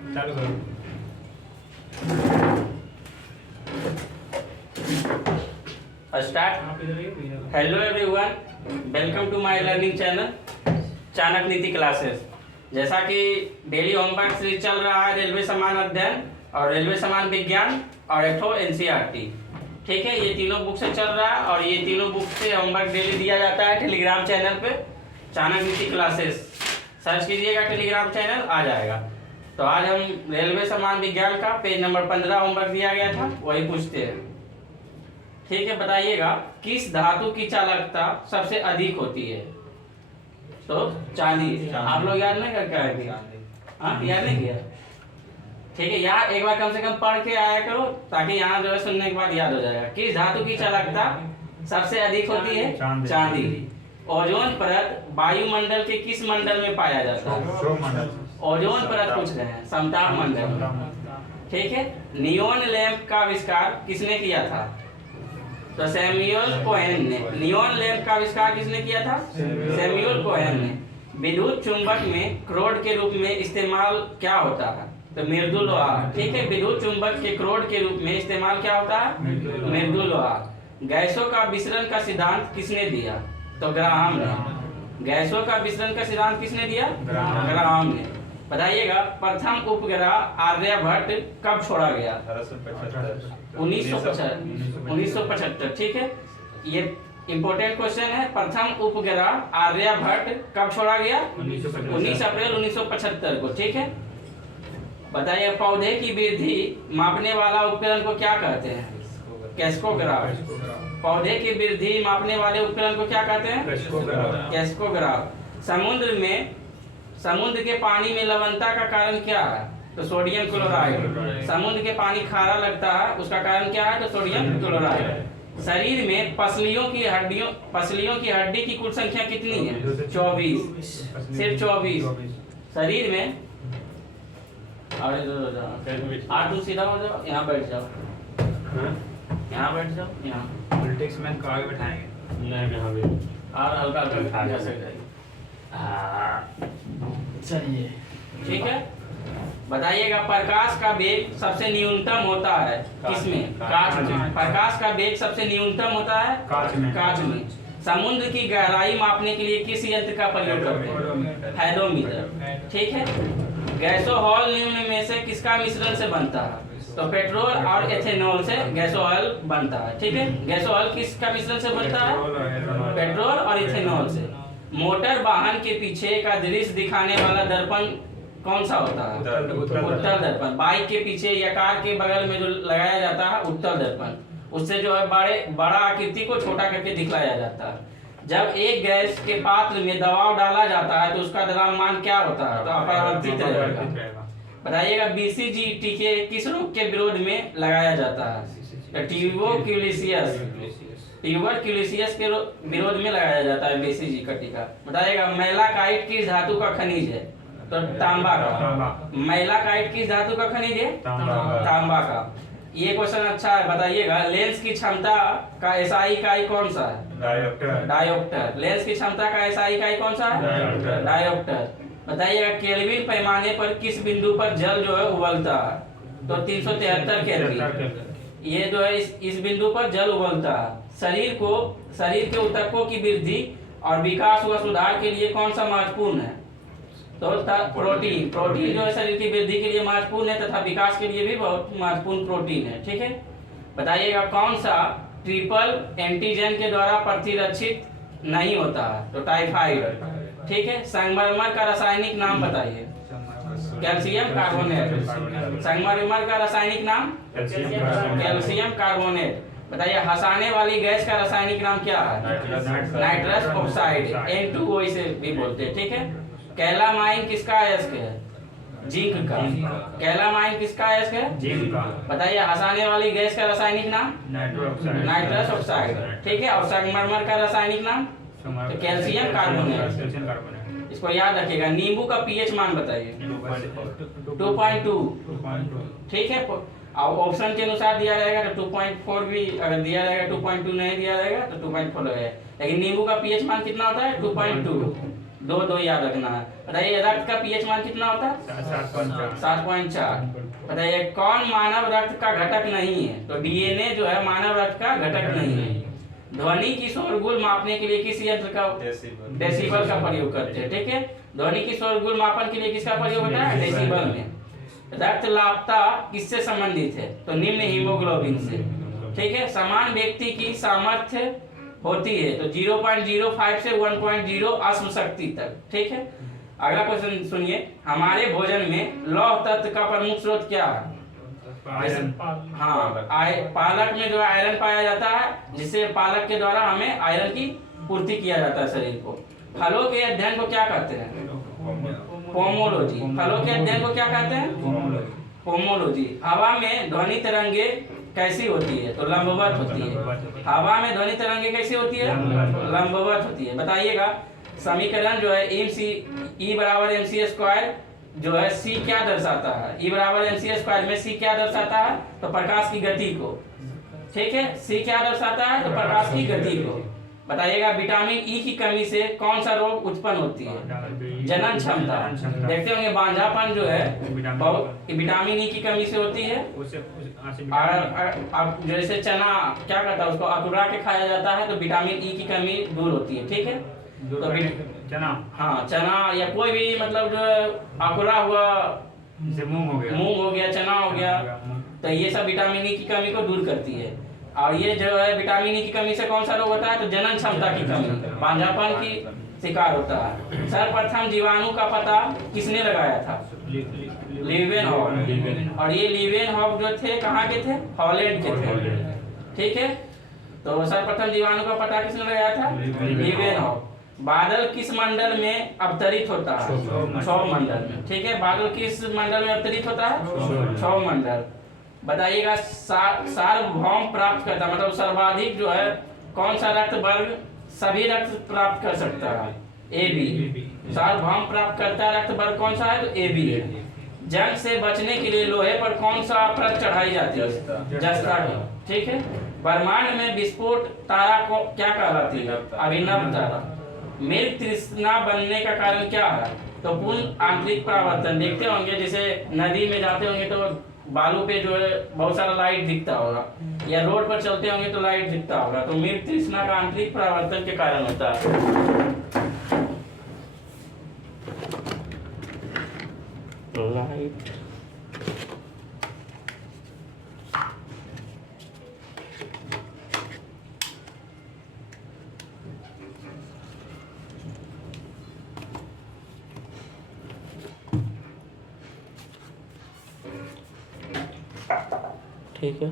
चालू करो। Start. Hello everyone, welcome to my learning channel Chanakya Niti classes. जैसा कि डेली होमवर्क सीरीज चल रहा है रेलवे समान अध्ययन और रेलवे समान विज्ञान और एक ठो एनसीईआरटी, ठीक है। ये तीनों बुक से चल रहा है और ये तीनों बुक से होमवर्क डेली दिया जाता है टेलीग्राम चैनल पे चाणक्य नीति क्लासेस। सर्च कीजिएगा टेलीग्राम चैनल, आ जाएगा। तो आज हम रेलवे समान विज्ञान का पेज नंबर 15 होमवर्क दिया गया था, वही पूछते हैं, ठीक है। बताइएगा किस धातु की चालकता सबसे अधिक होती है? तो चांदी। आप लोग याद नहीं करके आए थे? हाँ, याद नहीं किया? ठीक है, यहाँ एक बार कम से कम पढ़ के आया करो ताकि यहाँ जो है सुनने के बाद याद हो जाएगा। किस धातु की चालकता सबसे अधिक होती है? चांदी। ओजोन परत वायुमंडल के किस मंडल में पाया जाता है? ओजोन परत पूछ रहे हैं, समताप मंडल, ठीक है। नियोन लैंप का आविष्कार किसने किया था? तो सैमुअल कोहेन ने। नियोन लैंप का आविष्कार किसने किया था? सैमुअल कोहेन ने। विद्युत चुंबक में क्रोड के रूप में इस्तेमाल क्या होता है? तो मृदु लोहा, ठीक है। विद्युत चुंबक के क्रोड के रूप में इस्तेमाल क्या होता है? मृदु लोहा। गैसों का विसरण का सिद्धांत किसने दिया? तो ग्राहम ने। गैसों का विसरण का सिद्धांत किसने दिया? ग्राहम ने। बताइएगा प्रथम उपग्रह आर्यभट्ट कब छोड़ा गया? 1975, ठीक है। ये इंपॉर्टेंट क्वेश्चन है। प्रथम उपग्रह आर्यभट्ट कब छोड़ा गया? 19 अप्रैल 1975 को, ठीक है। बताइए पौधे की वृद्धि मापने वाला उपकरण को क्या कहते हैं? कैस्कोग्राफ। पौधे की वृद्धि मापने वाले उपकरण को क्या कहते हैं? कैस्कोग्राफ। समुद्र के पानी में लवणता का कारण क्या है? तो सोडियम क्लोराइड। समुद्र के पानी खारा लगता है, उसका कारण क्या है? तो सोडियम क्लोराइड। शरीर में पसलियों की हड्डी की कुल संख्या कितनी है? 24, सिर्फ 24 शरीर में। आठ सीधा हो जाओ, यहाँ बैठ जाओ, यहाँ बैठ जाओ, यहाँ पॉलिटिक्स में आगे बैठाएंगे। नहीं, यहाँ भी और हल्का हल्का बैठा जा सकता चलिए, ठीक है। बताइएगा प्रकाश का वेग सबसे न्यूनतम होता है किसमें? कांच में। प्रकाश का वेग सबसे न्यूनतम होता है कांच में। समुद्र की गहराई मापने के लिए किस यंत्र का प्रयोग करते हैं? हैडोमीटर, ठीक है। गैसोहॉल निम्न में से किसका मिश्रण से बनता है? तो पेट्रोल और एथेनॉल से गैसोहॉल बनता है, ठीक है। गैसोहॉल किसका मिश्रण से बनता है? पेट्रोल और इथेनॉल से। मोटर वाहन के पीछे का दृश्य दिखाने वाला दर्पण कौन सा होता है? उत्तल दर्पण। बाइक के पीछे या कार के बगल में जो लगाया जाता है उत्तल दर्पण, उससे जो है बड़ा आकृति को छोटा करके दिखलाया जाता है। जब एक गैस के पात्र में दबाव डाला जाता है तो उसका द्रव्यमान क्या होता है? तो अपरिवर्तित रहेगा। बताइएगा बीसीजी के किस रोग के विरोध में लगाया जाता है? ट्यूबरक्यूलोसिस के विरोध में लगाया जाता है बीसीजी का टीका। बताइएगा मैलाकाइट किस धातु का खनिज है? तो तांबा का। मैलाकाइट किस धातु का खनिज है? तांबा का। ये क्वेश्चन अच्छा है, बताइएगा लेंस की क्षमता का एसआई इकाई कौन सा है? डायोप्टर। लेंस की क्षमता का एसआई इकाई कौन सा है? डायोप्टर। बताइएगा केल्विन पैमाने पर किस बिंदु पर जल जो है उबलता है? तो 373 केल्विन। ये जो है इस बिंदु पर जल उबलता है। शरीर के ऊतकों की वृद्धि और विकास व सुधार के लिए कौन सा महत्वपूर्ण है? तो प्रोटीन जो है शरीर की वृद्धि के लिए महत्वपूर्ण है तथा विकास के लिए भी बहुत महत्वपूर्ण प्रोटीन है, ठीक है। बताइएगा कौन सा ट्रिपल एंटीजन के द्वारा प्रतिरक्षित नहीं होता है? तो टाइफाइड, ठीक है। संगमरमर का रासायनिक नाम बताइए। Calcium carbonate. संगमरमर का रासायनिक नाम? Calcium carbonate. बताइए हंसाने वाली गैस का रासायनिक नाम क्या है? नाइट्रस ऑक्साइड, N2O इसे भी बोलते हैं, ठीक है। कैलामाइन किसका अयस्क है? जिंक का। कैलामाइन किसका अयस्क है? जिंक का। बताइए हंसाने वाली गैस का रासायनिक नाम? नाइट्रस ऑक्साइड, ठीक है। और संगमरमर का रासायनिक नाम? तो कैल्शियम कार्बोनेट। इसको याद रखिएगा। नींबू का पीएच मान बताइए। 2.2, ठीक है। और ऑप्शन के अनुसार दिया रहेगा तो 2.4 भी अगर दिया रहेगा, 2.2 नहीं दिया रहेगा तो 2.4 रहेगा। लेकिन नींबू का पीएच मान कितना होता है? 2.2, 2 याद रखना है। बताइए रक्त का पीएच मान कितना होता है? 7.4। बताइए कौन मानव रक्त का घटक नहीं है? तो डीएनए जो है मानव रक्त का घटक नहीं है। ध्वनि की शोरगुल मापने के लिए किस यंत्र का डेसिबल का प्रयोग करते हैं? ठीक है, ध्वनि की शोरगुल मापन के लिए किसका प्रयोग होता है? डेसिबल में। रक्त लापता किससे संबंधित है? तो निम्न हीमोग्लोबिन से। ठीक है, समान व्यक्ति की सामर्थ्य होती है तो 0.05 से 1.0 अश्व शक्ति तक। ठीक है, अगला क्वेश्चन सुनिए, हमारे भोजन में लौह तत्व का प्रमुख स्रोत क्या है? हाँ, पालक में जो है आयरन पाया जाता है, जिससे पालक के द्वारा हमें आयरन की पूर्ति किया जाता है शरीर को। फलों के अध्ययन को क्या कहते हैं? पोमोलॉजी। फलों के अध्ययन को क्या कहते हैं? पोमोलॉजी। हवा में ध्वनि तरंगे कैसी होती है? तो लंबवत होती है। हवा में ध्वनि तरंगे कैसी होती है? लंबवत होती है। बताइएगा समीकरण जो है E बराबर mc स्क्वायर जो है c क्या दर्शाता है? E बराबर mc स्क्वायर में c क्या दर्शाता है? तो प्रकाश की गति को। ठीक है, c क्या दर्शाता है? तो प्रकाश की गति को। बताइएगा विटामिन ई की कमी से कौन सा रोग उत्पन्न होती है? जनन क्षमता। देखते होंगे बांझापन जो है विटामिन ई की कमी से होती है। अब जैसे चना क्या करता है, उसको अकुरा के खाया जाता है तो विटामिन ई की कमी दूर होती है। ठीक है, तो चना, हाँ चना या कोई भी मतलब जो अकुरा हुआ, मूंग हो गया, चना हो गया, तो ये सब विटामिन ई की कमी को दूर करती है। और ये जो है विटामिन ई की कमी से कौन सा रोग होता है? तो जनन क्षमता की कमी, बांझापन की शिकार होता है। सर्वप्रथम जीवाणु का पता किसने लगाया था? लीवेनहॉफ। और ये लीवेनहॉफ जो थे कहाँ के थे? हॉलैंड के थे। ठीक है, तो सर्वप्रथम जीवाणु का पता किसने लगाया था? लीवेनहॉफ। बादल किस मंडल में अवतरित होता है? क्षौर मंडल में। ठीक है, बादल किस मंडल में अवतरित होता है? क्षौर मंडल। बताइएगा सार्वभौम प्राप्त करता मतलब सर्वाधिक जो है कौन सा रक्त वर्ग सभी रक्त प्राप्त कर सकता है? A B. सार्वभौम प्राप्त करता रक्त वर्ग कौन सा है? तो ए बी है। जंग से बचने के लिए लोहे पर कौन सा परत चढ़ाई जाती है? जस्ता की। ठीक है, ब्रह्मांड में विस्फोट तारा को क्या कहलाती है? अभिनव तारा। मृग तृष्णा बनने का कारण क्या है? तो पूर्ण आंतरिक परावर्तन। देखते होंगे जैसे नदी में जाते होंगे तो बालू पे जो है बहुत सारा लाइट दिखता होगा, या रोड पर चलते होंगे तो लाइट दिखता होगा, तो मृग तृष्णा का आंतरिक परावर्तन के कारण होता है। लाइट ठीक है,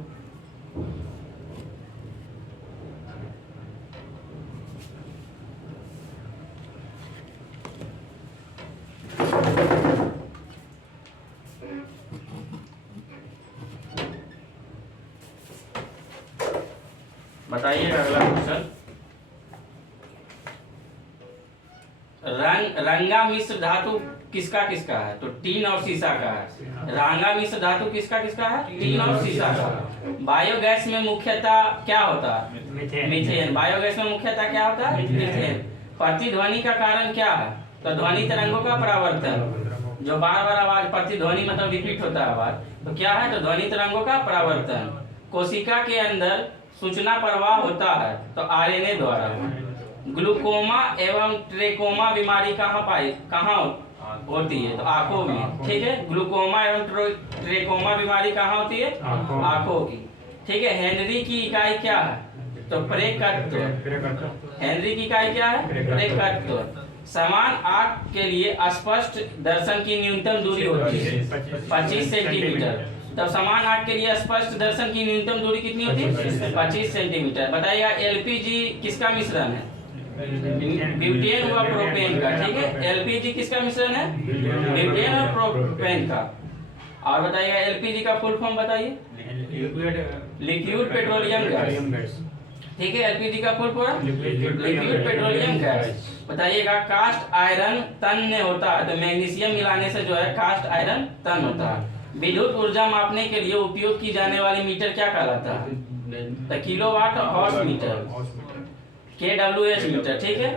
बताइएगा अगला क्वेश्चन। रंगा मिश्र धातु किसका किसका है? तो टीन और सीसा का है। रंगा मिश्र धातु किसका किसका है? टीन और सीसा का। बायोगैस में मुख्यतः क्या होता है? मीथेन। बायोगैस में मुख्यतः क्या होता है? मीथेन। प्रतिध्वनि का कारण क्या है? तो ध्वनि तरंगों का परावर्तन। जो बार बार आवाज प्रतिध्वनि मतलब रिपीट होता है आवाज, तो क्या है? तो ध्वनि तरंगों का परावर्तन। कोशिका के अंदर सूचना प्रवाह होता है तो आरएनए द्वारा। ग्लूकोमा एवं ट्रेकोमा बीमारी कहाँ होती है? तो आंखों में। ठीक है, ग्लूकोमा एवं ट्रेकोमा बीमारी कहाँ होती है? आंखों की। ठीक है, हेनरी की इकाई क्या है? तो प्रेकत्व। हेनरी की इकाई क्या है? प्रेकत्व। समान आंख के लिए स्पष्ट दर्शन की न्यूनतम दूरी होती है 25 सेंटीमीटर। तब समान आंख के लिए स्पष्ट दर्शन की न्यूनतम दूरी कितनी होती है? 25 सेंटीमीटर। बताइएगा एलपीजी किसका मिश्रण है? ब्यूटेन व प्रोपेन का। ठीक है, एलपीजी किसका मिश्रण है? ब्यूटेन और प्रोपेन का। और बताइएगा एलपीजी का फुल फॉर्म बताइए। Liquid petroleum gas. ठीक है, एलपीजी का full form liquid petroleum gas. बताइएगा कास्ट आयरन तन्य होता है तो मैग्नीशियम मिलाने से जो है कास्ट आयरन तन्य होता है। विद्युत ऊर्जा मापने के लिए उपयोग की जाने वाली मीटर क्या कहलाता है? तो kilowatt hour meter, KWH meter. ठीक है,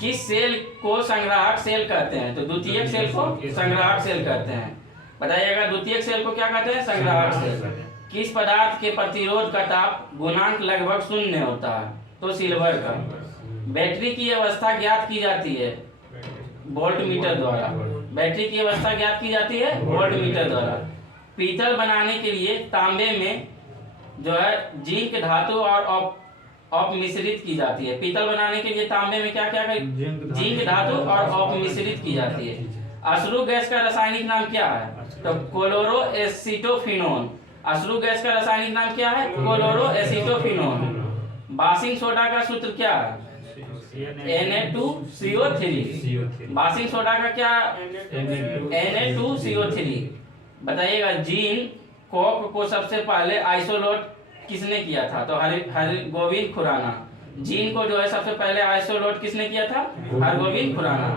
किस सेल को संग्राहक सेल कहते हैं? तो द्वितीयक सेल को संग्राहक सेल कहते हैं। बताइएगा द्वितीयक सेल को क्या कहते हैं? संग्राहक सेल। किस पदार्थ के प्रतिरोध का ताप गुणांक लगभग 0 होता है? तो सिल्वर का। बैटरी की अवस्था ज्ञात की जाती है वोल्ट मीटर द्वारा। बैटरी की अवस्था ज्ञात की जाती है वोल्ट मीटर द्वारा। पीतल बनाने के लिए तांबे में जो है जिंक धातु और अपमिश्रित की जाती है। पीतल बनाने के लिए तांबे में क्या क्या जिंक धातु और अपमिश्रित की जाती है। अश्रु गैस का रासायनिक नाम क्या है? तो क्लोरो एसिटोफिनोन। अश्रु गैस का रासायनिक नाम क्या है? Chloro acetophenone. बासिंग सोडा का सूत्र क्या है? Na2CO3। बासिंग सोडा का क्या? Na2CO3। बताइएगा जीन कोक को सबसे पहले आइसोलेट किसने किया था? तो हरगोविंद खुराना। जीन को जो है सबसे पहले आइसोलेट किसने किया था? हरगोविंद खुराना।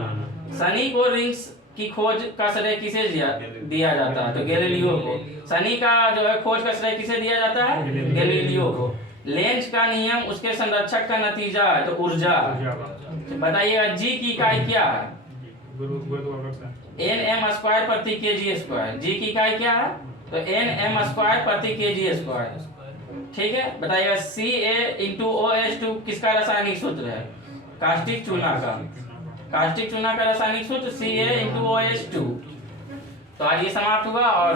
शनि को रिंग्स की खोज का श्रेय किसे दिया जाता है? तो गैलीलियो को। शनि का जो है खोज का श्रेय किसे दिया जाता है? गैलीलियो को। लेंज का नियम उसके संरक्षक का नतीजा है, तो ऊर्जा। बताइएगा जी की इकाई क्या है? Nm² प्रति kg²। जी की इकाई क्या है? तो Nm² प्रति kg²। ठीक है। बताइएगा Ca(OH2) किसका रासायनिक सूत्र है? कास्टिक चूना का। कास्टिक चूना का रासायनिक सूत्र Ca(OH2). तो आज ये समाप्त हुआ और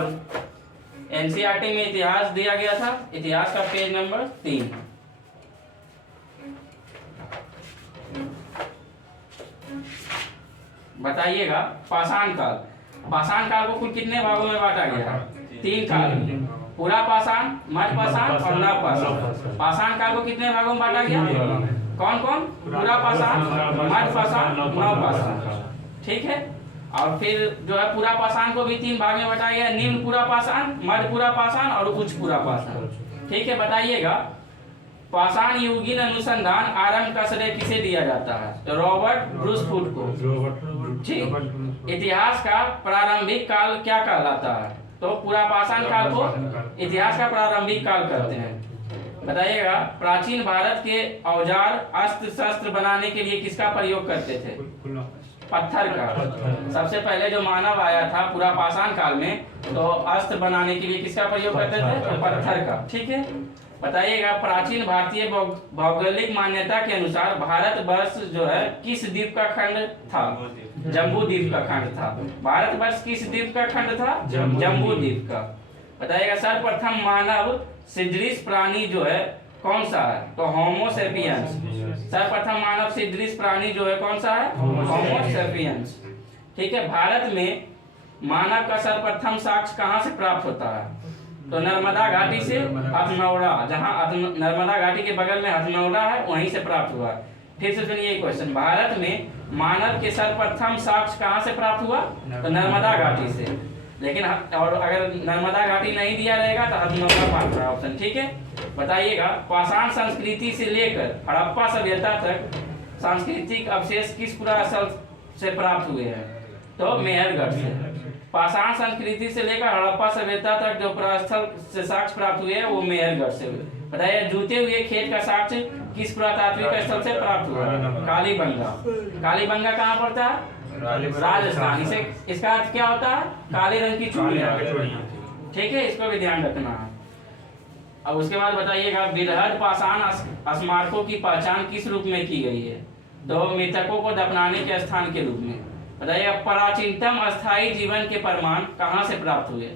एनसीईआरटी में इतिहास दिया गया था। इतिहास का पेज नंबर 3। बताइएगा पाषाण काल। पाषाण काल को कुल कितने भागों में बांटा गया है? 3 काल। पूरा पाषाण, मध्य पाषाण और नव पाषाण। पाषाण काल को कितने भागों में बांटा गया? कौन कौन? पूरा पाषाण, मध्य पाषाण, नव पाषाण। ठीक है। और फिर जो है पूरा पाषाण को भी 3 भाग में बताया गया, निम्न पूरा पाषाण, मध्य पूरा पाषाण और उच्च पूरा पाषाण। ठीक है। बताइएगा पाषाण युगीन अनुसंधान आरंभ का श्रेय किसे दिया जाता है? तो रॉबर्ट ब्रूसफुट को। ठीक। इतिहास का प्रारंभिक काल क्या कहलाता है? तो पूरा पाषाण काल को इतिहास का प्रारंभिक काल कहते हैं। बताइएगा प्राचीन भारत के औजार अस्त्र शस्त्र बनाने के लिए किसका प्रयोग करते थे? पत्थर का। सबसे पहले जो मानव आया था पूरा पाषाण काल में, तो अस्त्र बनाने के लिए किसका प्रयोग करते थे? तो पत्थर का। ठीक है। बताइएगा प्राचीन भारतीय भौगोलिक मान्यता के अनुसार भारतवर्ष जो है किस द्वीप का खंड था? जम्बू द्वीप का खंड था। भारतवर्ष किस द्वीप का खंड था? जम्बू द्वीप का। बताइएगा सर्वप्रथम मानव सदृश प्राणी जो है कौन सा है? तो होमो सेपियंस। सर्वप्रथम मानव सदृश प्राणी जो है कौन सा है? होमो सेपियंस। ठीक है। भारत में मानव का सर्वप्रथम साक्ष्य कहाँ से प्राप्त होता है? तो नर्मदा घाटी से हथनौरा। जहाँ नर्मदा घाटी के बगल में हथनौरा है वहीं से प्राप्त हुआ। फिर से सुनिए क्वेश्चन, भारत में मानव के सर्वप्रथम साक्ष्य कहाँ से प्राप्त हुआ? तो नर्मदा घाटी से। लेकिन और अगर नर्मदा घाटी नहीं दिया रहेगा तो हथनौरा मात्र ऑप्शन। ठीक है। बताइएगा पाषाण संस्कृति से लेकर हड़प्पा सभ्यता तक सांस्कृतिक अवशेष किस पुरास्थल से प्राप्त हुए हैं? तो मेहरगढ़ से। पाषाण संस्कृति से लेकर हड़प्पा सभ्यता तक जो पुरास्थल से साक्ष्य प्राप्त हुए हैं वो मेहरगढ़ से हुए। बताइए जूते हुए खेत का साक्ष्य किस पुरातात्विक स्थल से प्राप्त हुआ? कालीबंगा। कालीबंगा कहाँ पड़ता है? राजस्थान। इसे इसका अर्थ क्या होता है? काले रंग की चूड़ियां। ठीक है। इसको भी ध्यान रखना है। अब उसके बाद बताइएगा बृहद पाषाण स्मारकों की पहचान किस रूप में की गई है? तो मृतकों को दफनाने के स्थान के रूप में। बताइएगा प्राचीनतम अस्थायी जीवन के प्रमाण कहाँ से प्राप्त हुए?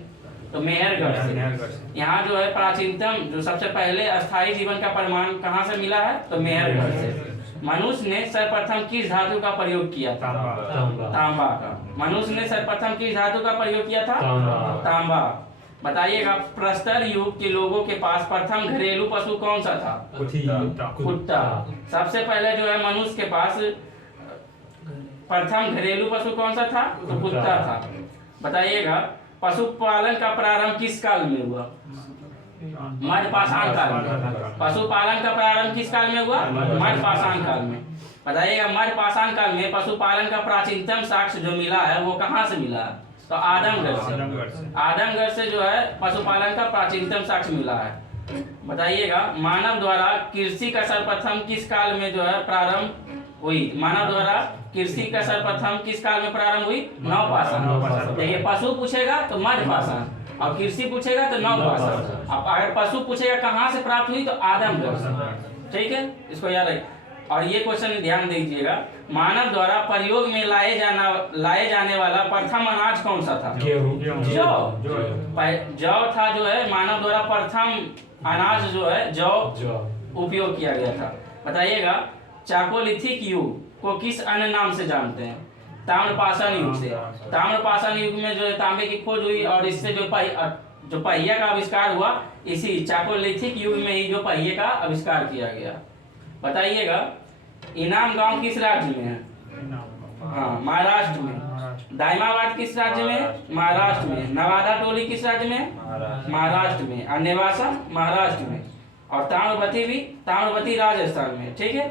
तो मेहरगढ़ से। यहाँ जो है प्राचीनतम जो सबसे पहले अस्थायी जीवन का प्रमाण कहाँ से मिला है? तो मेहरगढ़ से। मनुष्य ने सर्वप्रथम किस धातु का प्रयोग किया था? तांबा का। मनुष्य ने सर्वप्रथम किस धातु का प्रयोग किया था? तांबा। बताइएगा प्रस्तर युग के लोगों के पास प्रथम घरेलू पशु कौन सा था? कुत्ता। सबसे पहले जो है मनुष्य के पास प्रथम घरेलू पशु कौन सा था? तो कुत्ता था। बताइएगा पशुपालन का प्रारंभ किस काल में हुआ? मध्य पाषाण काल में। पशुपालन का प्रारंभ किस काल में हुआ? मध्य पाषाण काल में। बताइएगा मध्य पाषाण काल में पशुपालन का प्राचीनतम साक्ष्य जो मिला है वो कहाँ से मिला है? तो आदमगढ़ से। आदमगढ़ से जो है पशुपालन का प्राचीनतम साक्ष्य मिला है। बताइएगा मानव द्वारा कृषि का सर्वप्रथम किस काल में जो है प्रारंभ हुई। मानव द्वारा कृषि का सर्वप्रथम किस काल में प्रारंभ हुई? नवपाषाण। देखिए पशु पूछेगा तो मध्यपाषाण और कृषि पूछेगा तो नवपाषाण। अब अगर पशु पूछेगा कहाँ से प्राप्त हुई तो आदमगढ़ से। ठीक है, इसको याद रखिए। और ये क्वेश्चन ध्यान दीजिएगा, मानव द्वारा प्रयोग में लाए जाने वाला प्रथम अनाज कौन सा था? जौ था जो है मानव द्वारा प्रथम अनाज जो है जौ उपयोग किया गया था। बताइएगा चाकोलिथिक युग को किस अन्य नाम से जानते हैं? ताम्रपाषाण युग से। ताम्रपाषाण युग में जो है तांबे की खोज हुई और इससे जो पहिया का आविष्कार हुआ, इसी चाकोलिथिक युग में ही जो पहिए का आविष्कार किया गया। बताइएगा इनाम गांव किस राज्य में है? हाँ, महाराष्ट्र में। दाइमाबाद किस राज्य में है? महाराष्ट्र में। नवादा टोली किस राज्य में है? महाराष्ट्र में। और नेवासा महाराष्ट्र में। और ताम्रवती राजस्थान में। ठीक है,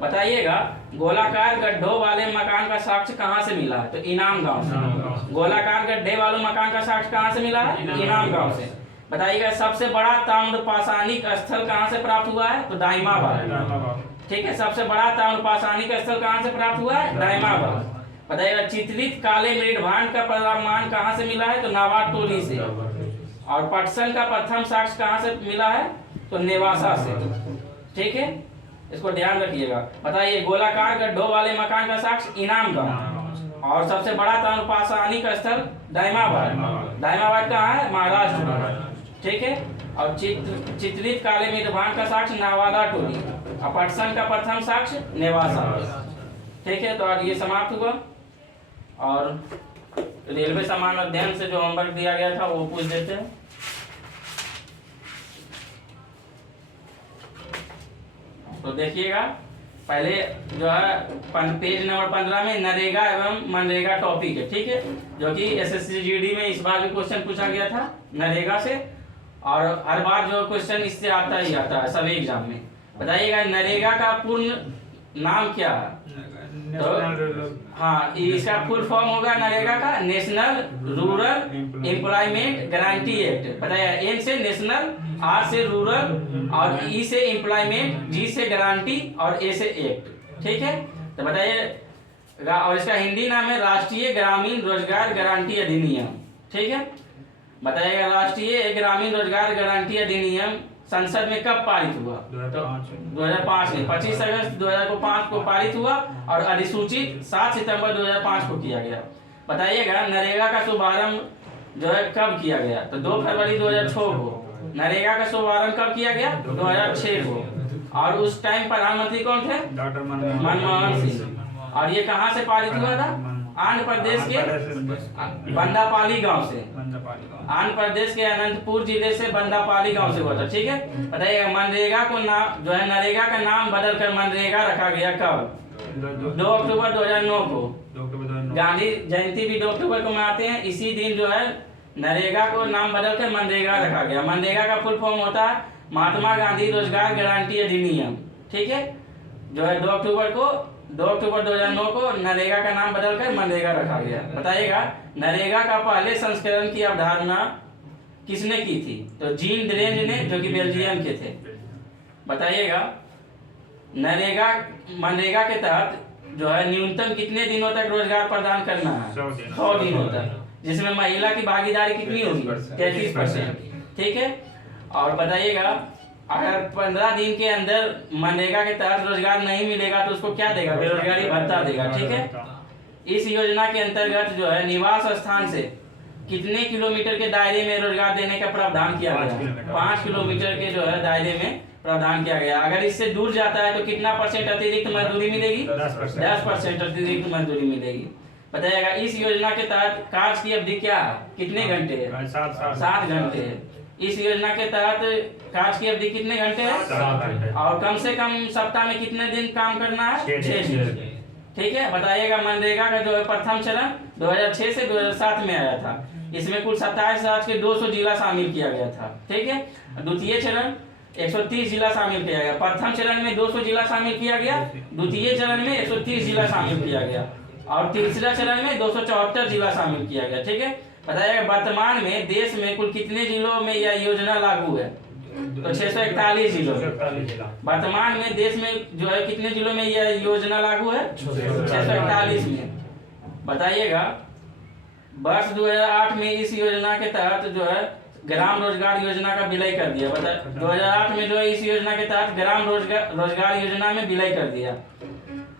बताइएगा गोलाकार गड्ढों वाले मकान का साक्ष्य कहाँ से मिला है? तो इनाम गांव से। गोलाकार गड्ढे वाले मकान का साक्ष्य कहाँ से मिला है? इनाम गांव से। बताइएगा सबसे बड़ा ताम्रपाषाणिक स्थल कहाँ से प्राप्त हुआ है? तो दाइमाबाद। ठीक है, सबसे बड़ा ताम्रपाषाणिक स्थल कहाँ से प्राप्त हुआ है? दाइमाबाद। बताइएगा चित्रित काले मृदभांड का प्रमाण कहाँ से मिला है? तो नावाड टोली से। और पटसन का प्रथम साक्ष्य कहाँ से मिला है? तो नेवासा से। ठीक है, इसको ध्यान रखिएगा। बताइए गोलाकार गड्ढों वाले मकान का साक्ष्य इनाम गांव और सबसे बड़ा ताम्रपाषाणिक स्थल दाइमाबाद। दाइमाबाद कहाँ है? महाराष्ट्र में। ठीक है, और चित्रित काले मृदभांड का साक्ष्य नवादा टोली और पटसन का प्रथम साक्ष्य नेवासा। ठीक है, तो आज ये समाप्त हुआ और रेलवे सामान्य अध्ययन से जो होमवर्क दिया गया था वो पूछ देते हैं। तो देखिएगा पहले जो है पेज नंबर 15 में नरेगा एवं मनरेगा टॉपिक है। ठीक है, जो कि एसएससी जीडी में इस बार भी क्वेश्चन पूछा गया था नरेगा से और हर बार जो क्वेश्चन इससे आता ही आता है सभी एग्जाम में। बताइएगा नरेगा का पूर्ण नाम क्या है? तो हाँ, इसका फुल फॉर्म होगा नरेगा का national rural employment guarantee act. बताइए एन से नेशनल, आर से रूरल और ई से एम्प्लॉयमेंट, जी से गारंटी और ए से एक्ट। ठीक है, तो बताइए और इसका हिंदी नाम है राष्ट्रीय ग्रामीण रोजगार गारंटी अधिनियम। ठीक है, बताइएगा राष्ट्रीय ग्रामीण रोजगार गारंटी अधिनियम संसद में कब पारित हुआ? तो 2005 में 25 अगस्त 2005 को पारित हुआ और अधिसूचित 7 सितंबर 2005 को किया गया। बताइएगा नरेगा का शुभारंभ जो है कब किया गया? तो 2 फरवरी 2006 को। नरेगा का शुभारंभ कब किया गया? 2006 को। और उस टाइम प्रधानमंत्री कौन थे? डॉक्टर मनमोहन सिंह। और ये कहाँ से पारित हुआ था? आंध्र प्रदेश के बंदापाली गांव से। आंध्र प्रदेश के अनंतपुर जिले से बंदापाली गांव से हुआ था। ठीक है, बताइएगा मनरेगा को नाम जो है नरेगा का नाम बदलकर मनरेगा रखा गया कब? 2 अक्टूबर 2009 को। गांधी जयंती भी 2 अक्टूबर को मनाते हैं। इसी दिन जो है नरेगा को नाम बदलकर मनरेगा रखा गया। मनरेगा का फुल फॉर्म होता है महात्मा गांधी रोजगार गारंटी अधिनियम। ठीक है, जो है 2 अक्टूबर 2009 को नरेगा का नाम बदलकर मनरेगा रखा गया। बताइएगा नरेगा का पहले संस्करण की अवधारणा किसने की थी? तो जीन द्रेंज ने, जो कि बेल्जियम के थे। बताइएगा मनरेगा के तहत जो है न्यूनतम कितने दिनों तक रोजगार प्रदान करना है? 100 दिनों तक, जिसमें महिला की भागीदारी कितनी होगी? 33%। ठीक है, और बताइएगा अगर 15 दिन के अंदर मनरेगा के तहत रोजगार नहीं मिलेगा तो उसको क्या देगा? बेरोजगारी भत्ता देगा। ठीक है, इस योजना के अंतर्गत जो है निवास स्थान से कितने किलोमीटर के दायरे में रोजगार देने का प्रावधान किया गया? 5 किलोमीटर के जो है दायरे में प्रावधान किया गया। अगर इससे दूर जाता है तो कितना परसेंट अतिरिक्त मजदूरी मिलेगी? 10% अतिरिक्त मजदूरी मिलेगी। बताइएगा इस योजना के तहत कार्य की अवधि क्या है? कितने घंटे है? 7 घंटे है। इस योजना के तहत कार्य की अवधि कितने घंटे है? और कम से कम सप्ताह में कितने दिन काम करना है? 6 दिन। ठीक है, बताइएगा मनरेगा का जो है प्रथम चरण 2006 से 2007 में आया था। इसमें कुल 27 राज्य के 200 जिला शामिल किया गया था। ठीक है, द्वितीय चरण 130 जिला शामिल किया गया। प्रथम चरण में 200 जिला शामिल किया गया, द्वितीय चरण में 130 जिला शामिल किया गया और तीसरा चरण में 274 जिला शामिल किया गया। ठीक है, बताइएगा वर्तमान में देश में कुल कितने जिलों में यह योजना लागू है? तो 641 जिलों में। 641 जिला। वर्तमान में देश में जो है कितने जिलों में यह योजना लागू है? 641 में। बताइएगा वर्ष 2008 में इस योजना के तहत जो है ग्राम रोजगार योजना का विलय कर दिया। बता 2008 में जो है इस योजना के तहत ग्राम रोजगार योजना में विलय कर दिया।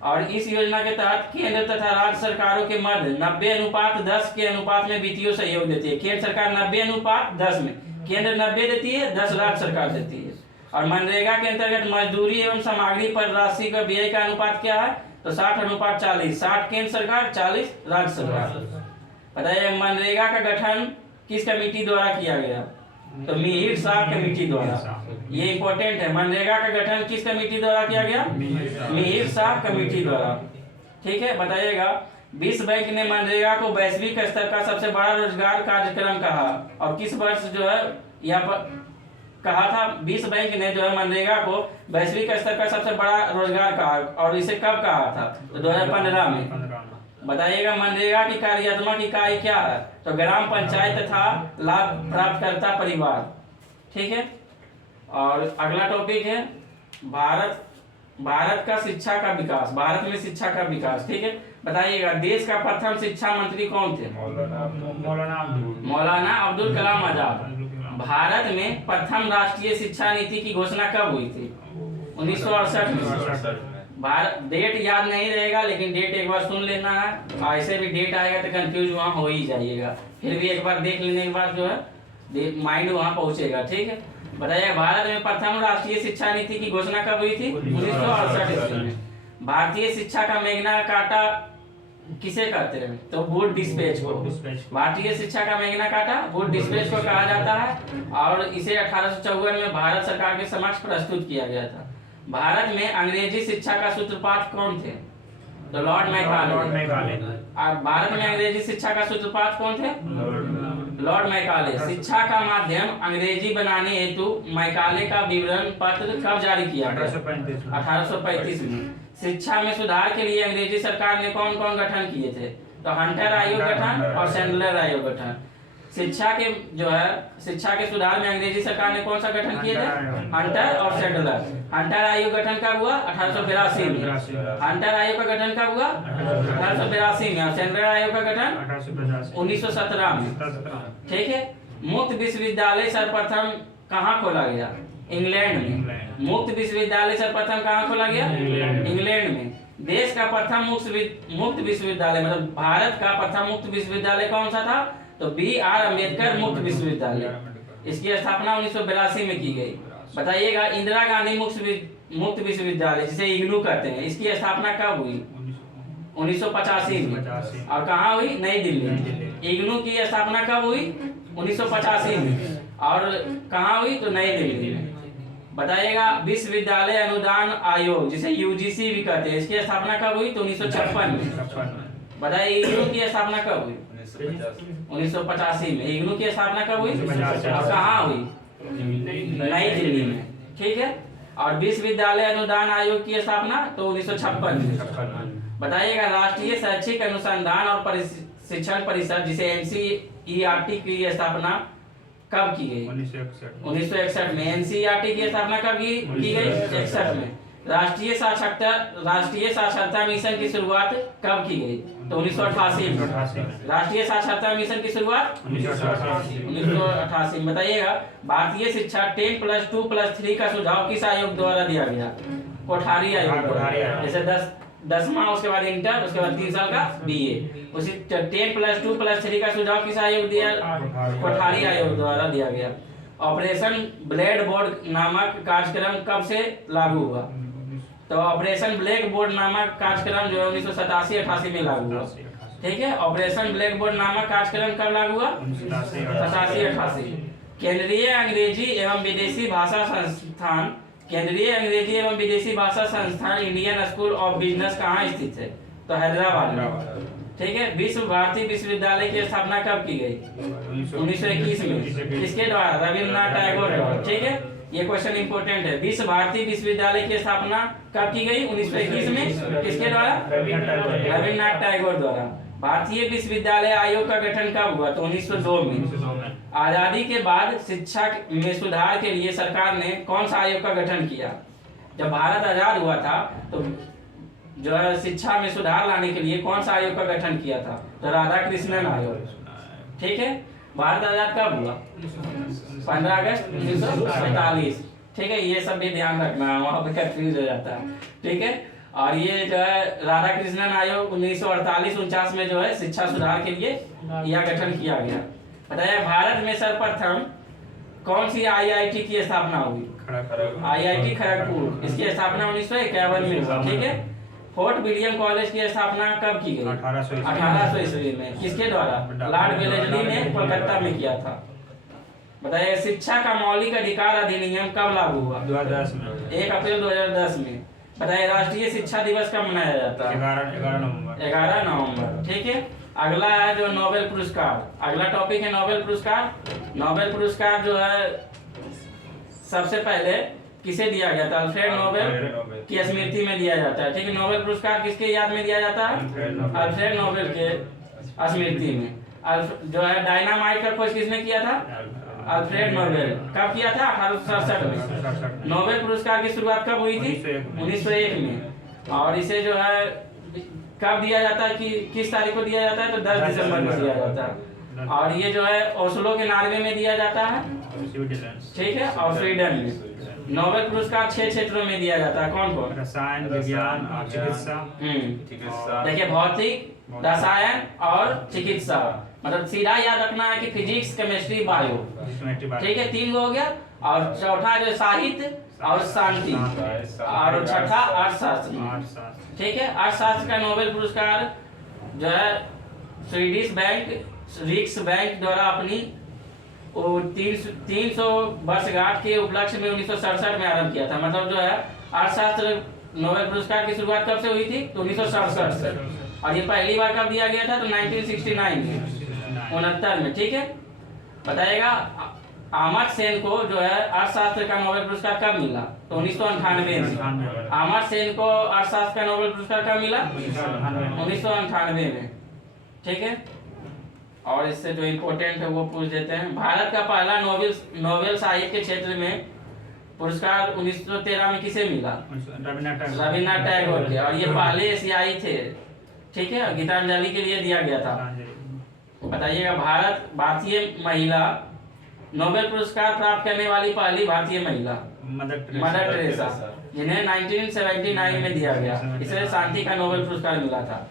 और इस योजना के तहत केंद्र तथा राज्य सरकारों के मध्य 90:10 के अनुपात में वित्तीय सहयोग देती है। केंद्र सरकार 90:10 में, केंद्र 90 देती है, 10 राज्य सरकार देती है। और मनरेगा के अंतर्गत मजदूरी एवं सामग्री पर राशि का व्यय का अनुपात क्या है? तो 60:40, 60 केंद्र सरकार, 40 राज्य सरकार। बताइए मनरेगा का गठन किस कमेटी द्वारा किया गया? तो मीर साहब कमेटी द्वारा। ये इंपॉर्टेंट है, मनरेगा का गठन किस कमेटी द्वारा किया गया? मीर साहब कमेटी द्वारा। ठीक है, बताइएगा विश्व बैंक ने मनरेगा को वैश्विक स्तर का सबसे बड़ा रोजगार कार्यक्रम कहा और किस वर्ष जो है यहाँ पर कहा था? विश्व बैंक ने जो है मनरेगा को वैश्विक स्तर का सबसे बड़ा रोजगार कहा और इसे कब कहा था? तो 2015 में। बताइएगा मनरेगा की कार्यात्मक इकाई क्या है? तो ग्राम पंचायत तथा लाभ प्राप्तकर्ता परिवार। ठीक है, और अगला टॉपिक है भारत का शिक्षा का विकास, भारत में शिक्षा का विकास। ठीक है, बताइएगा देश का प्रथम शिक्षा मंत्री कौन थे? मौलाना अब्दुल कलाम आजाद। भारत में प्रथम राष्ट्रीय शिक्षा नीति की घोषणा कब हुई थी? 1968 में। भारत डेट याद नहीं रहेगा लेकिन डेट एक बार सुन लेना है, ऐसे भी डेट आएगा तो कंफ्यूज वहाँ हो ही जाइएगा, फिर भी एक बार देख लेने के बाद जो है माइंड वहाँ पहुँचेगा। ठीक है, बताइए भारत में प्रथम राष्ट्रीय शिक्षा नीति की घोषणा कब हुई थी? 1968 में। भारतीय शिक्षा का मैग्ना कार्टा किसे कहते हैं? तो वुड डिस्पैच को। भारतीय शिक्षा का मैग्ना कार्टा वुड डिस्पैच को कहा जाता है और इसे 1854 में भारत सरकार के समक्ष प्रस्तुत किया गया था। भारत में अंग्रेजी शिक्षा का सूत्रपात कौन थे? तो लॉर्ड मैकाले। और भारत में अंग्रेजी शिक्षा का सूत्रपात कौन थे? Lord Macaulay. शिक्षा का माध्यम अंग्रेजी बनाने हेतु मैकाले का विवरण पत्र कब जारी किया गया? 1835 में। शिक्षा में सुधार के लिए अंग्रेजी सरकार ने कौन कौन गठन किए थे? तो हंटर आयोग गठन और सैंडलर आयोग गठन। शिक्षा के जो है शिक्षा के सुधार में अंग्रेजी सरकार ने कौन सा गठन किए थे? हंटर और सैंडलर। हंटर आयोग गठन कब हुआ? 1882 में। हंटर आयोग का गठन कब हुआ? 1882 में। और सैंडलर आयोग का गठन 1917 में। ठीक है, मुक्त विश्वविद्यालय सर्वप्रथम कहाँ खोला गया? इंग्लैंड में। मुक्त विश्वविद्यालय सर्वप्रथम कहाँ खोला गया? इंग्लैंड में। देश का प्रथम मुक्त विश्वविद्यालय मतलब भारत का प्रथम मुक्त विश्वविद्यालय कौन सा था? तो B.R. अम्बेडकर मुक्त विश्वविद्यालय। इसकी स्थापना 1982 में की गई। बताइएगा इंदिरा गांधी मुक्त विश्वविद्यालय जिसे इग्नू कहते हैं, इसकी स्थापना कब हुई? 1985 में। और कहाँ हुई? नई दिल्ली। इग्नू की स्थापना कब हुई? 1985 में। और कहाँ हुई? तो नई दिल्ली में। बताइएगा विश्वविद्यालय अनुदान आयोग जिसे UGC भी कहते हैं, इसकी स्थापना कब हुई? तो 1956 में। बताइए इग्नू की स्थापना कब हुई? 1985 में। इग्नू की स्थापना कब हुई? और कहाँ हुई? नई दिल्ली में। ठीक है, और विश्वविद्यालय अनुदान आयोग की स्थापना तो 1956 में। बताइएगा राष्ट्रीय शैक्षिक अनुसंधान और प्रशिक्षण परिषद जिसे NCERT की स्थापना कब की गई? 1961 में। NCERT की स्थापना कब की गई? 61 में। राष्ट्रीय साक्षरता मिशन की शुरुआत कब की गई? तो 1988 में। राष्ट्रीय साक्षरता मिशन की शुरुआत 1988 में। बताइएगा भारतीय शिक्षा 10+2+3 का सुझाव किस आयोग द्वारा दिया गया? कोठारी आयोग। जैसे 10वां उसके बाद इंटर उसके बाद 3 साल का BA। उसी 10+2+3 का सुझाव किस आयोग दिया? कोठारी आयोग द्वारा दिया गया। ऑपरेशन ब्लेड बोर्ड नामक कार्यक्रम कब से लागू हुआ? तो ऑपरेशन ब्लैक बोर्ड नामक कार्यक्रम जो है 1987-88 में लागू हुआ। ठीक है, ऑपरेशन ब्लैक बोर्ड नामक कार्यक्रम कब लागू हुआ? 87-88। केंद्रीय अंग्रेजी एवं विदेशी भाषा संस्थान इंडियन स्कूल ऑफ बिजनेस कहाँ स्थित है? तो हैदराबाद में। ठीक है, विश्व भारती विश्वविद्यालय की स्थापना कब की गई? 1921 में। किसके द्वारा? रविन्द्रनाथ टैगोर द्वारा। ठीक है, ये क्वेश्चन इंपॉर्टेंट है। विश्व भारती विश्वविद्यालय की स्थापना कब की गई? 1921 में। किसके द्वारा? रविन्द्रनाथ टैगोर द्वारा। भारतीय विश्वविद्यालय आयोग का गठन कब हुआ? तो 1902 में। 1902 में। आजादी के बाद शिक्षा में सुधार के लिए सरकार ने कौन सा आयोग का गठन किया? जब भारत आजाद हुआ था तो जो है शिक्षा में सुधार लाने के लिए कौन सा आयोग का गठन किया था? तो राधाकृष्णन आयोग। ठीक है। भारत आजाद कब हुआ? 15 अगस्त 1947। ठीक है, ये सब भी ध्यान रखना है, वहां पे कंफ्यूज हो जाता है। ठीक है। और ये जो है राधाकृष्णन आयोग 1948-49 में जो है शिक्षा सुधार के लिए यह गठन किया गया। बताया भारत में सर्वप्रथम कौन सी आईआईटी की स्थापना हुई? आईआईटी खड़गपुर। इसकी स्थापना 1951 में हुआ। ठीक है। फोर्ट विलियम कॉलेज की स्थापना कब की गई? 1800 ईस्वी में। किसके द्वारा? लॉर्ड वेलेस्ली ने कोलकाता में किया था। बताइए शिक्षा का मौलिक अधिकार अधिनियम कब लागू हुआ? 2010 में। 1 अप्रैल 2010 में। बताइए राष्ट्रीय शिक्षा दिवस कब मनाया जाता है? 11 नवंबर। 11 नवंबर। ठीक है। अगला है जो नोबेल पुरस्कार। अगला टॉपिक है नोबेल पुरस्कार। नोबेल पुरस्कार जो है सबसे पहले किसे दिया गया था? अल्फ्रेड नोबेल की स्मृति में दिया जाता है। ठीक है। नोबेल पुरस्कार किसके याद में दिया जाता है? अल्फ्रेड नोबेल के स्मृति में। जो है डायनामाइट का खोज किसने किया था? Alfred Nobel. कब किया था? 1867 में। नोबेल पुरस्कार की शुरुआत कब हुई थी? 1901 में। और इसे जो है कब दिया जाता है कि किस तारीख को दिया जाता है? तो 10 दिसंबर को दिया जाता है। और ये जो है ओस्लो के नॉर्वे में दिया जाता है। ठीक है। और स्वीडन में। नोबेल पुरस्कार 6 क्षेत्रों में दिया जाता है। कौन कौन? रसायन, विज्ञान और चिकित्सा। देखिए भौतिक, रसायन और चिकित्सा। मतलब सीधा याद रखना है कि फिजिक्स, केमिस्ट्री, बायो। ठीक है। 3 हो गया। और चौथा जो साहित्य और शांति। और छठा अर्थशास्त्र। ठीक है। अर्थशास्त्र का नोबेल पुरस्कार जो है स्वीडिश बैंक रिक्स बैंक द्वारा अपनी 300 वर्षगांठ के उपलक्ष्य में 1967 में आरंभ किया था। मतलब जो है अर्थशास्त्र नोबेल पुरस्कार की शुरुआत कब से हुई थी? तो 1967 से। और ये पहली बार कब दिया गया था? तो 1969 में, 69 में। ठीक है। बताइएगा अमर्त्य सेन को जो है अर्थशास्त्र का नोबेल पुरस्कार कब मिला? तो 1998 में। अमर्त्य सेन को अर्थशास्त्र का नोबेल पुरस्कार कब मिला? 1998 में। ठीक है। और इससे जो इम्पोर्टेंट है वो पूछ देते हैं। भारत का पहला नोबेल साहित्य के क्षेत्र में पुरस्कार 1913 में किसे मिला? रविन्द्रनाथ टैगोर के। और ये पहले एशियाई थे। ठीक है। गीतांजलि के लिए दिया गया था। बताइएगा भारतीय महिला नोबेल पुरस्कार प्राप्त करने वाली पहली भारतीय महिला मदर टेरेसा, जिन्हें 1979 में दिया गया। इसे शांति का नोबेल पुरस्कार मिला था।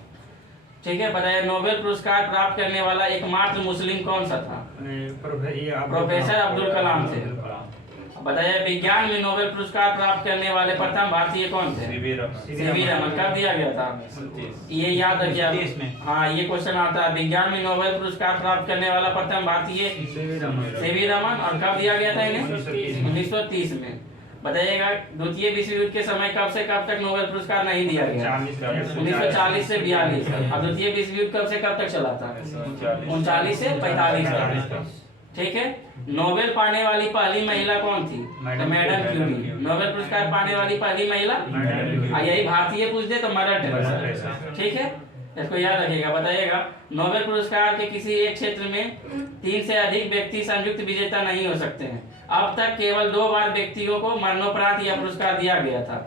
ठीक है। बताइए नोबेल पुरस्कार प्राप्त करने वाला एकमात्र मुस्लिम कौन सा था? प्रोफेसर अब्दुल कलाम थे। बताइए विज्ञान में नोबेल पुरस्कार प्राप्त करने वाले प्रथम भारतीय कौन थे? सीवी रमन। कब दिया गया था? ये याद रखिए। हाँ, ये क्वेश्चन आता है। विज्ञान में नोबेल पुरस्कार प्राप्त करने वाला प्रथम भारतीय सीवी रमन। और कब दिया गया था इन्हें? 1930 में। बताइएगा द्वितीय विश्व युद्ध के समय कब से कब तक नोबेल पुरस्कार नहीं दिया गया? 1940 से 42। और द्वितीय विश्व युद्ध कब से कब तक चला था? 39 से 45 तक। ठीक है। नोबेल पाने वाली पहली महिला कौन थी? Madam Curie. नोबेल पुरस्कार पाने वाली पहली महिला, यही भारतीय पूछ दे तो मदर टेरेसा। ठीक है। इसको याद रखिएगा। बताइएगा नोबेल पुरस्कार के किसी एक क्षेत्र में 3 से अधिक व्यक्ति संयुक्त विजेता नहीं हो सकते हैं। अब तक केवल 2 बार व्यक्तियों को मरणोपरांत यह पुरस्कार दिया गया था।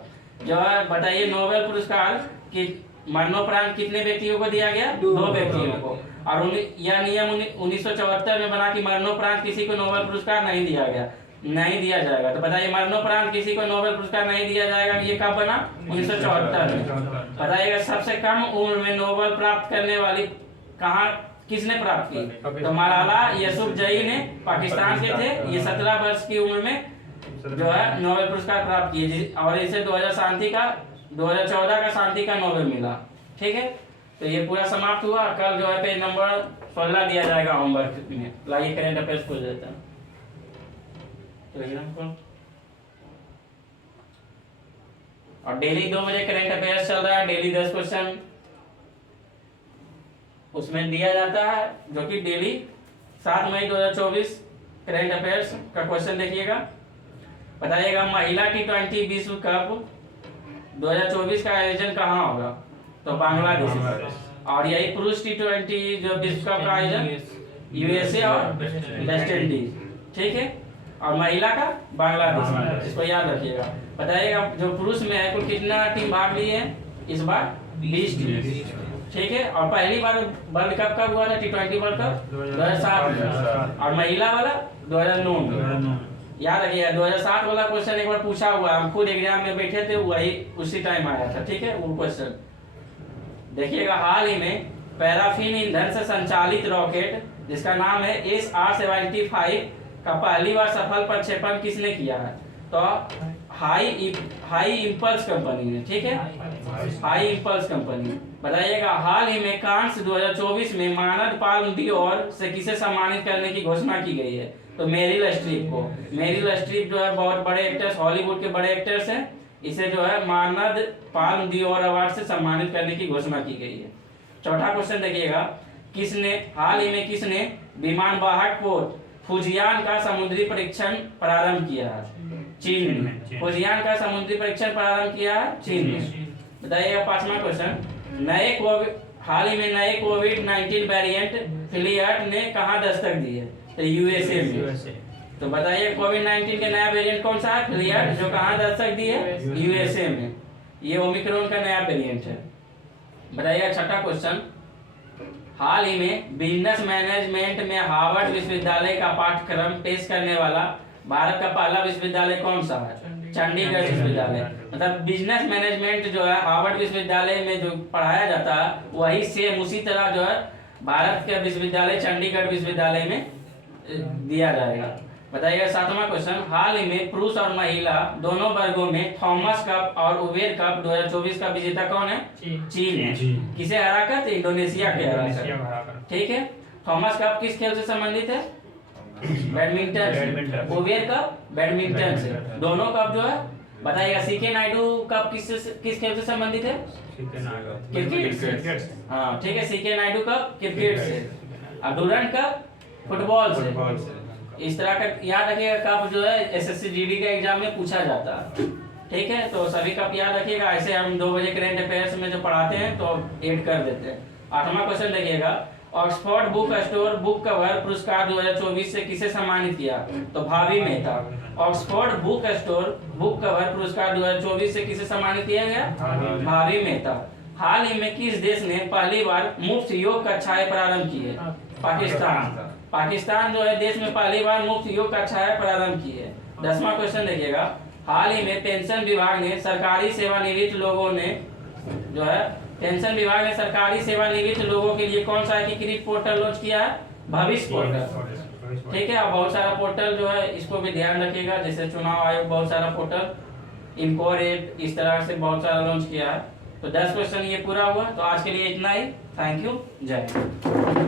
जो है बताइए नोबेल पुरस्कार की मरणोपरांत कितने व्यक्तियों को दिया गया? 2 व्यक्तियों को। और यह नियम 1974 में बना कि मरणोपरांत किसी को नोबेल पुरस्कार नहीं दिया जाएगा। तो बताइए मरणोपरांत किसी को नोबेल पुरस्कार नहीं दिया जाएगा, ये कब बना? 1974 में। बताइएगा सबसे कम उम्र में नोबेल प्राप्त करने वाली किसने प्राप्त की? तो मलाला यूसुफजई ने, पाकिस्तान के थे। ये 17 वर्ष की उम्र में जो है नोबेल पुरस्कार प्राप्त किए। और इसे 2014 का शांति का नोबेल मिला। ठीक है। तो ये पूरा समाप्त हुआ। कल जो है पेज नंबर 16 दिया जाएगा होमवर्क में। लाइए करेंट अफेयर्स खोल देता हूँ। और डेली 2 बजे करेंट अफेयर्स चल रहा है। डेली 10 क्वेश्चन उसमें दिया जाता है, जो कि डेली 7 मई 2024 करेंट अफेयर्स का क्वेश्चन देखिएगा। बताइएगा महिला T20 विश्व कप 2024 का आयोजन कहाँ होगा? तो बांग्लादेश में। और यही पुरुष T20 जो विश्व कप का आयोजन यूएसए और वेस्ट इंडीज, ठीक है। और महिला का बांग्लादेश, इसको याद रखिएगा। बताइएगा जो पुरुष में है कुल कितना टीम भाग लिए है इस बार? 20 टीम, ठीक है। और पहली बार वर्ल्ड कप कब हुआ था? T20 वर्ल्ड कप 2007 में, और महिला वाला 2009 में। याद रखिएगा 2007 वाला क्वेश्चन एक बार पूछा हुआ, हम खुद एग्जाम में बैठे थे, वही उसी टाइम आया था, ठीक है वो क्वेश्चन। देखिएगा हाल ही में पैराफिन ईंधन से संचालित रॉकेट जिसका नाम है SR-75 का पहली बार सफल प्रक्षेपण किसने किया है? तो हाई इंपल्स कंपनी ने, ठीक है, हाई इंपल्स कंपनी। बताइएगा हाल ही में कांस 2024 में मानद पाल्म डी'ओर से किसे सम्मानित करने की घोषणा की गई है? तो मेरिल स्ट्रीप को। मेरिल स्ट्रीप जो है बहुत बड़े एक्टर्स, हॉलीवुड के बड़े एक्टर्स हैं, इसे जो है मानद पाल्म डी'ओर अवार्ड से सम्मानित करने की घोषणा की गई है। चौथा क्वेश्चन देखिएगा, हाल ही में किसने विमान वाहक पोत फुजियान का समुद्री परीक्षण प्रारंभ किया है? चीन ने। फुजियान का समुद्री परीक्षण प्रारंभ किया है चीन ने। बताइएगा पांचवा क्वेश्चन, हाल ही में नए कोविड-19 वेरिएंट फिलियट ने कहां दस्तक दी है? तो यूएसए में। तो बताइए कोविड-19 के नया वेरिएंट कौन सा है? फिलियट, जो कहां दस्तक दी है? यूएसए में। ये ओमिक्रॉन का नया वेरिएंट है। बताइएगा छठा क्वेश्चन, हाल ही में बिजनेस मैनेजमेंट में हार्वर्ड विश्वविद्यालय का पाठ्यक्रम पेश करने वाला भारत का पहला विश्वविद्यालय कौन सा है? चंडीगढ़ विश्वविद्यालय। मतलब बिजनेस मैनेजमेंट जो है हार्वर्ड विश्वविद्यालय में जो पढ़ाया जाता है वही सेम उसी तरह जो है भारत के विश्वविद्यालय चंडीगढ़ विश्वविद्यालय में दिया जाएगा। बताइएगा सातवां क्वेश्चन, हाल ही में पुरुष और महिला दोनों वर्गों में थॉमस कप और उबेर कप 2024 का विजेता कौन है? चीन है। किसे हराकर? तो इंडोनेशिया के हराकर, ठीक है। थॉमस कप किस खेल से संबंधित है? बैडमिंटन। उबेर कप बैडमिंटन से। दोनों कप जो है, बताइएगा सीके नायडू कप किस खेल से संबंधित है? क्रिकेट। हाँ ठीक है, सीके नायडू कप क्रिकेट से, और डूरंट कप फुटबॉल से। इस तरह का याद रखिएगा, कप जो है एसएससी जीडी के एग्जाम में पूछा जाता है, ठीक है। तो सभी कप याद रखिएगा। ऐसे हम 2 बजे करंट अफेयर्स में जो पढ़ाते हैं तो ऐड कर देते हैं। आठवां क्वेश्चन देखिएगा, Oxford book store book cover पुरस्कार 2024 से किसे सम्मानित किया? तो भाभी Mehta. Oxford book store book cover पुरस्कार 2024 से किसे सम्मानित किया गया? भाभी मेहता। हाल ही में किस देश ने पहली बार मुफ्त योग कक्षाएं प्रारंभ की है? पाकिस्तान। पाकिस्तान जो है देश में पहली बार मुफ्त योग कक्षाएं प्रारंभ की है। 10वां क्वेश्चन देखिएगा, हाल ही में पेंशन विभाग ने सरकारी सेवानिवृत्त लोगों ने जो है पेंशन विभाग ने सरकारी सेवानिवृत्त लोगों के लिए कौन सा एकीकृत पोर्टल लॉन्च किया है? भविष्य पोर्टल, ठीक है। और बहुत सारा पोर्टल जो है इसको भी ध्यान रखिएगा, जैसे चुनाव आयोग बहुत सारा पोर्टल, इनकोरेट, इस तरह से बहुत सारा लॉन्च किया है। तो 10 क्वेश्चन ये पूरा हुआ। तो आज के लिए इतना ही। थैंक यू, जय हिंद।